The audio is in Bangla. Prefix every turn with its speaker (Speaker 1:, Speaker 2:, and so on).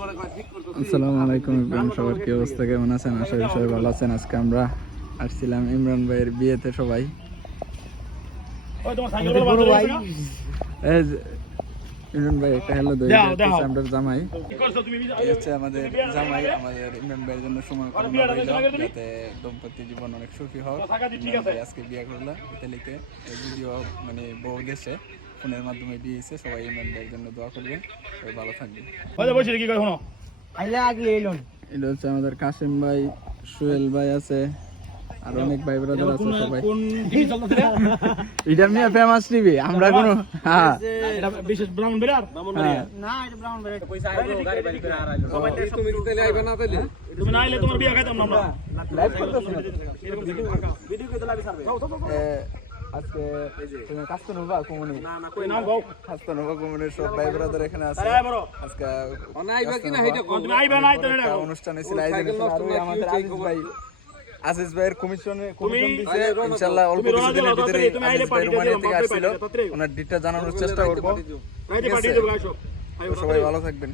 Speaker 1: আসসালামু আলাইকুম ইব্রাহিম সবার কি অবস্থা কেমন আছেন? আশা করি সবাই ভালো আছেন। আজকে আমরা আসছিলাম ইমরান ভাইয়ের বিয়েতে সবাই। ইমরান ভাই একটা হ্যালো দই। আমরা জামাই। হচ্ছে আমাদের জামাই আমাদের ইমরান ভাইয়ের জন্য সময় যাতে দম্পতি জীবন অনেক সুখী হোক। আজকে বিয়ে করল ইতালিতে। মানে বউ দেশে। ফোনের মাধ্যমে হয়েছে সবাই ইমরান ভাইয়ের জন্য দোয়া করবেন সবাই ভালো থাকবেন
Speaker 2: বসে কি করে শোনো
Speaker 1: এটা হচ্ছে আমাদের কাসিম ভাই সুহেল ভাই আছে আর অনেক ভাই ব্রাদার আছে সবাই
Speaker 2: কোন টিভি চলতেছে
Speaker 1: এটা মিয়া ফেমাস টিভি আমরা কোনো হ্যাঁ
Speaker 2: এটা বিশেষ ব্রাউন বেরার
Speaker 1: হ্যাঁ।
Speaker 2: তুমি না আইলে তোমার বিয়ে খাইতাম না আমরা
Speaker 1: এ, আজকে তুমি কমুনি। কমুনির সব ভাই ব্রাদার এখানে আছে।
Speaker 2: আরে বড়
Speaker 1: আজকে অনুষ্ঠান আয়োজন ওই আমাদের আজিজ ভাই আজিজ ভাইয়ের কমিশনে কমিশন দিছে ইনশাআল্লাহ অল্প কিছুদিনের ভিতরে
Speaker 2: তুমি আইলে
Speaker 1: আজিজ ভাই রোমানিয়া থেকে আসছিল। ওনার ডিটটা জানানোর চেষ্টা করব। সবাই ভালো থাকবেন।